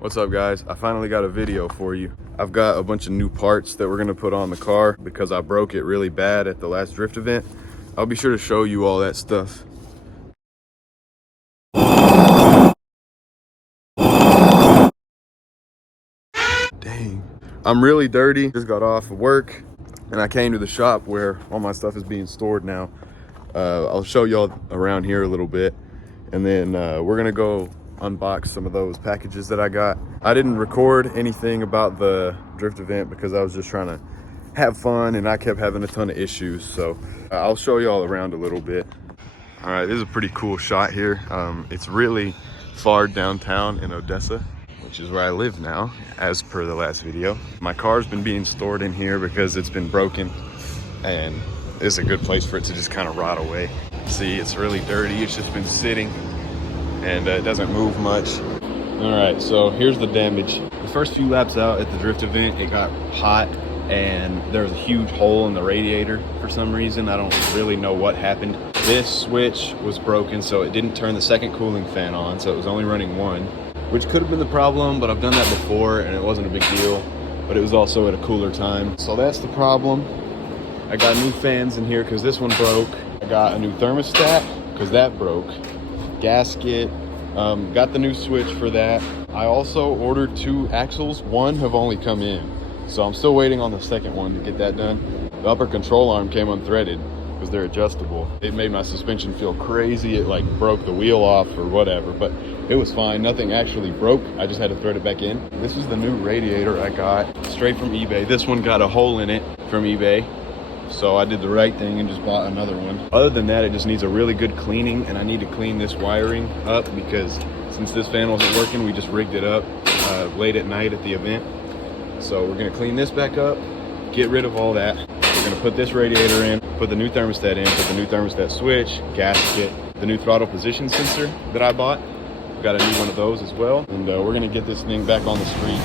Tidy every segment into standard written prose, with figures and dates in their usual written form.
What's up guys? I finally got a video for you. I've got a bunch of new parts that we're gonna put on the car because I broke it really bad at the last drift event. I'll be sure to show you all that stuff. Dang. I'm really dirty. Just got off of work and I came to the shop where all my stuff is being stored now. I'll show y'all around here a little bit and then we're gonna go unbox some of those packages that I got. I didn't record anything about the drift event because I was just trying to have fun and I kept having a ton of issues. So I'll show y'all around a little bit. All right, this is a pretty cool shot here. It's really far downtown in Odessa, which is where I live now, as per the last video. My car's been being stored in here because it's been broken and it's a good place for it to just kind of rot away. See, it's really dirty. It's just been sitting and it doesn't move much. All right, so here's the damage. The first few laps out at the drift event, it got hot and there was a huge hole in the radiator for some reason. I don't really know what happened. This switch was broken, so it didn't turn the second cooling fan on, so it was only running one, which could have been the problem, but I've done that before and it wasn't a big deal, but it was also at a cooler time. So that's the problem. I got new fans in here because this one broke. I got a new thermostat because that broke. Gasket, got the new switch for that. I also ordered 2 axles. One have only come in, so I'm still waiting on the second one to get that done. The upper control arm came unthreaded because they're adjustable. It made my suspension feel crazy. It like broke the wheel off or whatever, but it was fine. Nothing actually broke. I just had to thread it back in. This is the new radiator I got straight from eBay. This one got a hole in it from eBay, so I did the right thing and just bought another one. Other than that, it just needs a really good cleaning, and I need to clean this wiring up because since this fan wasn't working, we just rigged it up late at night at the event. So we're gonna clean this back up, get rid of all that. We're gonna put this radiator in, put the new thermostat in, put the new thermostat switch, gasket, the new throttle position sensor that I bought. Got a new one of those as well. And we're gonna get this thing back on the street.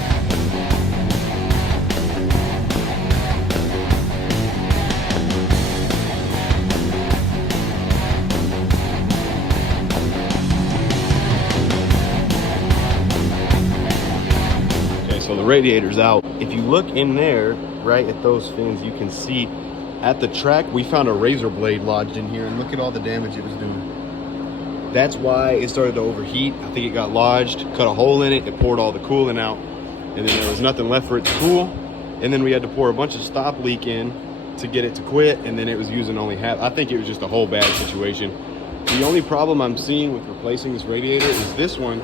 So the radiator's out. If you look in there, right at those fins, you can see at the track, we found a razor blade lodged in here, and look at all the damage it was doing. That's why it started to overheat. I think it got lodged, cut a hole in it, it poured all the coolant out, and then there was nothing left for it to cool. And then we had to pour a bunch of stop leak in to get it to quit, and then it was using only half. I think it was just a whole bad situation. The only problem I'm seeing with replacing this radiator is this one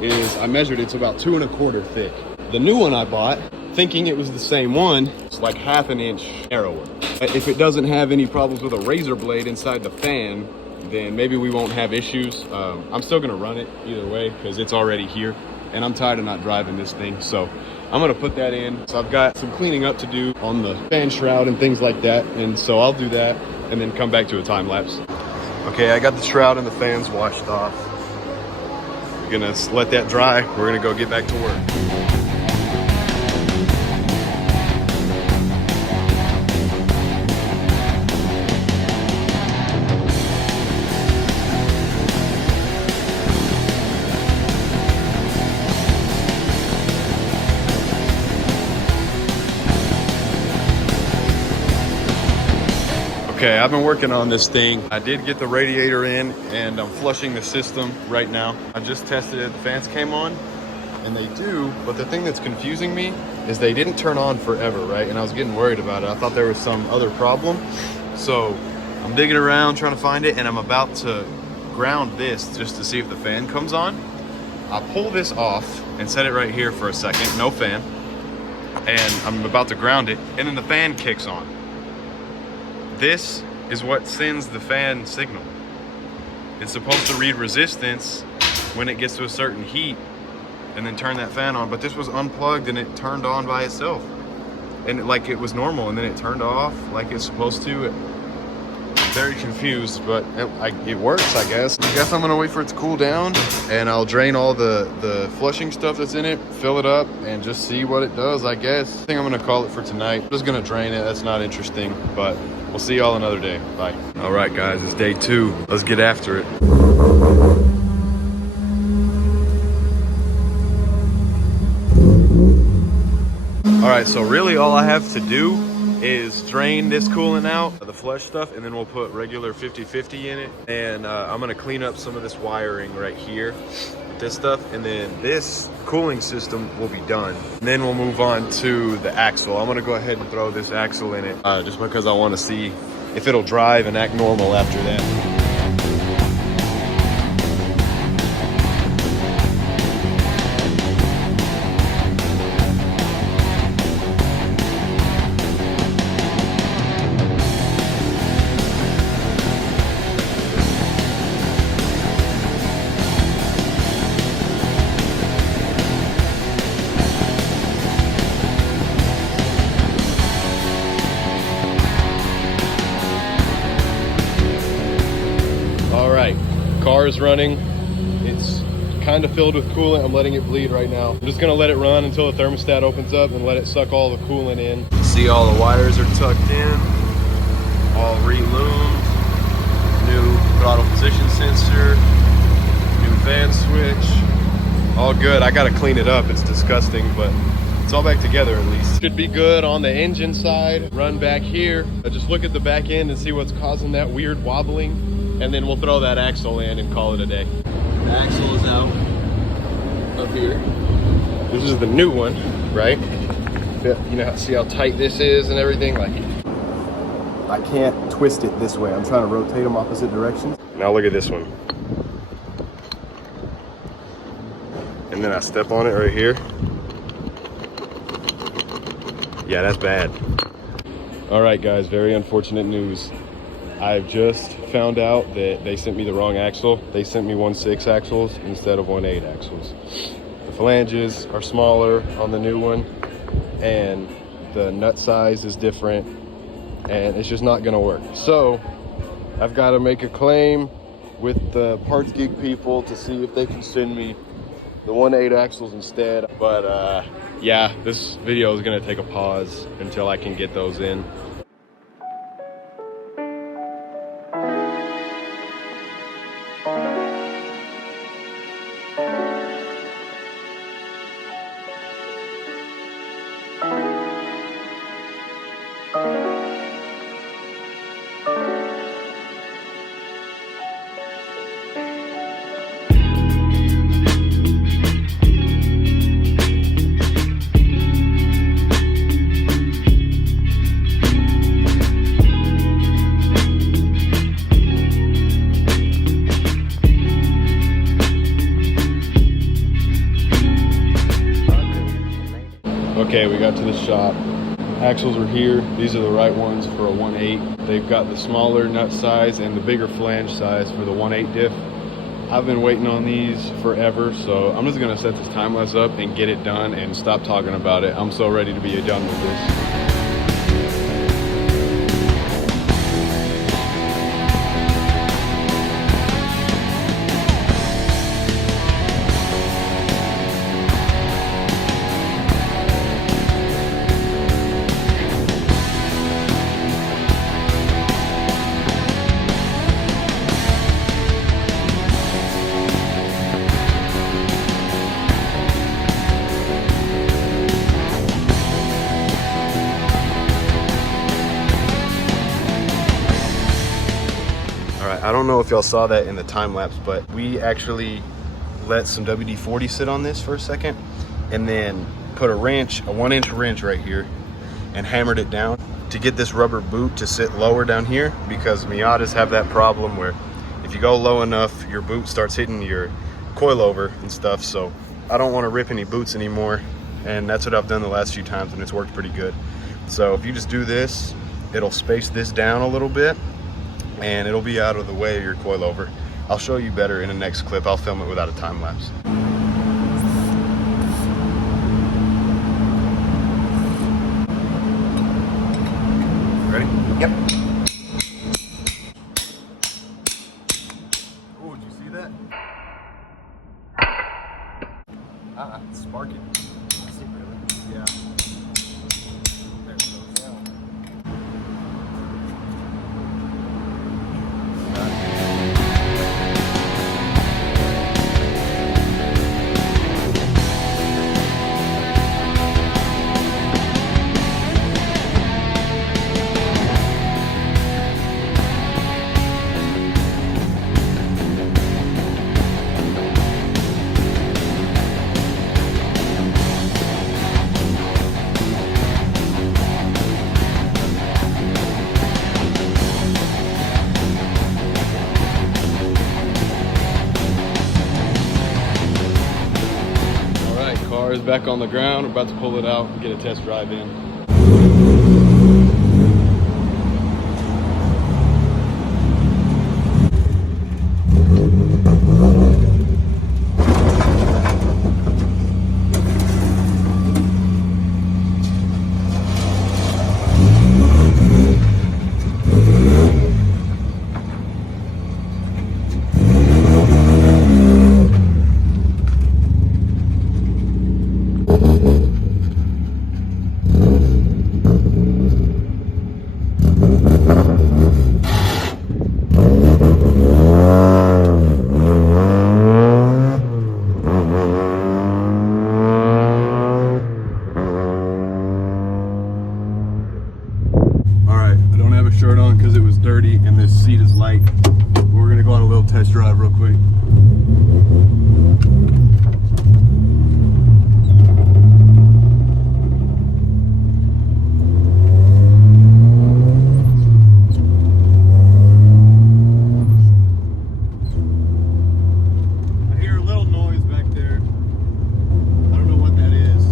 is, I measured it's about 2 1/4 thick. The new one I bought, thinking it was the same one, it's like 1/2 inch narrower. If it doesn't have any problems with a razor blade inside the fan, then maybe we won't have issues. I'm still gonna run it either way because it's already here and I'm tired of not driving this thing. So I'm gonna put that in. So I've got some cleaning up to do on the fan shroud and things like that. And so I'll do that and then come back to a time lapse. Okay, I got the shroud and the fans washed off. We're gonna let that dry. We're gonna go get back to work. Okay, I've been working on this thing. I did get the radiator in and I'm flushing the system right now. I just tested it, the fans came on and they do, but the thing that's confusing me is they didn't turn on forever, right? And I was getting worried about it. I thought there was some other problem. So I'm digging around trying to find it and I'm about to ground this just to see if the fan comes on. I pull this off and set it right here for a second, no fan. And I'm about to ground it and then the fan kicks on. This is what sends the fan signal. It's supposed to read resistance when it gets to a certain heat and then turn that fan on, but this was unplugged and it turned on by itself. And like it was normal and then it turned off like it's supposed to. Very confused, but it works, I guess. I guess I'm gonna wait for it to cool down and I'll drain all the flushing stuff that's in it, fill it up, and just see what it does, I guess. I think I'm gonna call it for tonight. I'm just gonna drain it, that's not interesting, but we'll see y'all another day. Bye. All right, guys, it's day 2. Let's get after it. right, so really all I have to do is drain this coolant out, the flush stuff, and then we'll put regular 50/50 in it. And I'm gonna clean up some of this wiring right here with this stuff, and then this cooling system will be done. And then we'll move on to the axle. I'm gonna go ahead and throw this axle in it just because I wanna see if it'll drive and act normal after that. Car is running. It's kind of filled with coolant. I'm letting it bleed right now. I'm just gonna let it run until the thermostat opens up and let it suck all the coolant in. See, all the wires are tucked in, all re-loomed, new throttle position sensor, new fan switch, all good. I gotta clean it up, it's disgusting, but it's all back together at least. Should be good on the engine side. Run back here, just look at the back end and see what's causing that weird wobbling. And then we'll throw that axle in and call it a day. The axle is out up here. This is the new one, right? You know, see how tight this is and everything? Like, I can't twist it this way. I'm trying to rotate them opposite directions. Now look at this one. And then I step on it right here. Yeah, that's bad. All right, guys, very unfortunate news. I've just found out that they sent me the wrong axle. They sent me 1.6 axles instead of 1.8 axles. The flanges are smaller on the new one, and the nut size is different, and it's just not gonna work. So I've got to make a claim with the Parts Geek people to see if they can send me the 1.8 axles instead. But yeah, this video is gonna take a pause until I can get those in. Okay, we got to the shop. Axles are here. These are the right ones for a 1.8. They've got the smaller nut size and the bigger flange size for the 1.8 diff. I've been waiting on these forever, so I'm just gonna set this time-lapse up and get it done and stop talking about it. I'm so ready to be done with this. I don't know if y'all saw that in the time lapse, but we actually let some WD-40 sit on this for a second and then put a wrench, a 1-inch wrench right here, and hammered it down to get this rubber boot to sit lower down here, because Miatas have that problem where if you go low enough, your boot starts hitting your coilover and stuff. So I don't want to rip any boots anymore, and that's what I've done the last few times, and it's worked pretty good. So if you just do this, it'll space this down a little bit and it'll be out of the way of your coilover. I'll show you better in the next clip. I'll film it without a time lapse. Ready? Yep. Oh, did you see that? It's sparking. Is it really? Yeah. There it goes down. Car is back on the ground. We're about to pull it out and get a test drive in. Shirt on because it was dirty and this seat is light. We're gonna go on a little test drive real quick. I hear a little noise back there. I don't know what that is.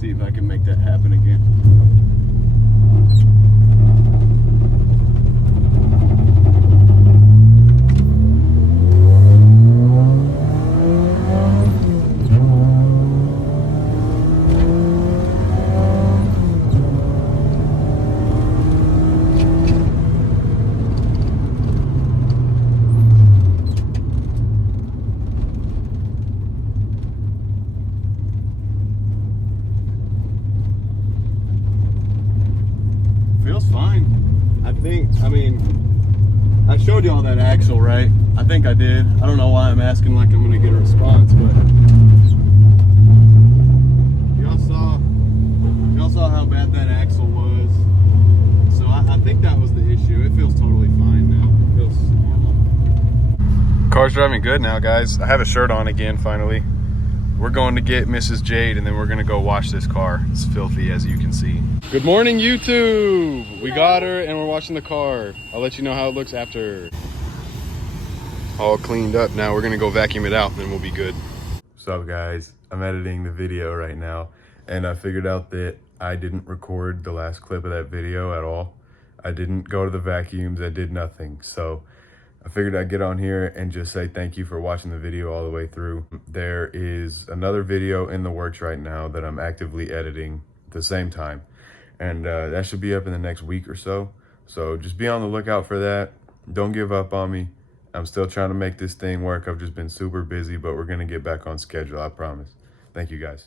See if I can make that happen again. Feels fine. I showed y'all that axle, right? I think I did. I don't know why I'm asking like I'm gonna get a response, but y'all saw how bad that axle was. So I think that was the issue. It feels totally fine now. It feels normal. Car's driving good now, guys. I have a shirt on again, finally. We're going to get Mrs. Jade and then we're gonna go wash this car. It's filthy, as you can see. Good morning, YouTube. We got her and we're washing the car. I'll let you know how it looks after. All cleaned up now. We're gonna go vacuum it out and then we'll be good. What's up, guys? I'm editing the video right now and I figured out that I didn't record the last clip of that video at all. I didn't go to the vacuums, I did nothing. So I figured I'd get on here and just say thank you for watching the video all the way through. There is another video in the works right now that I'm actively editing at the same time. And that should be up in the next week or so. So just be on the lookout for that. Don't give up on me. I'm still trying to make this thing work. I've just been super busy, but we're gonna get back on schedule, I promise. Thank you, guys.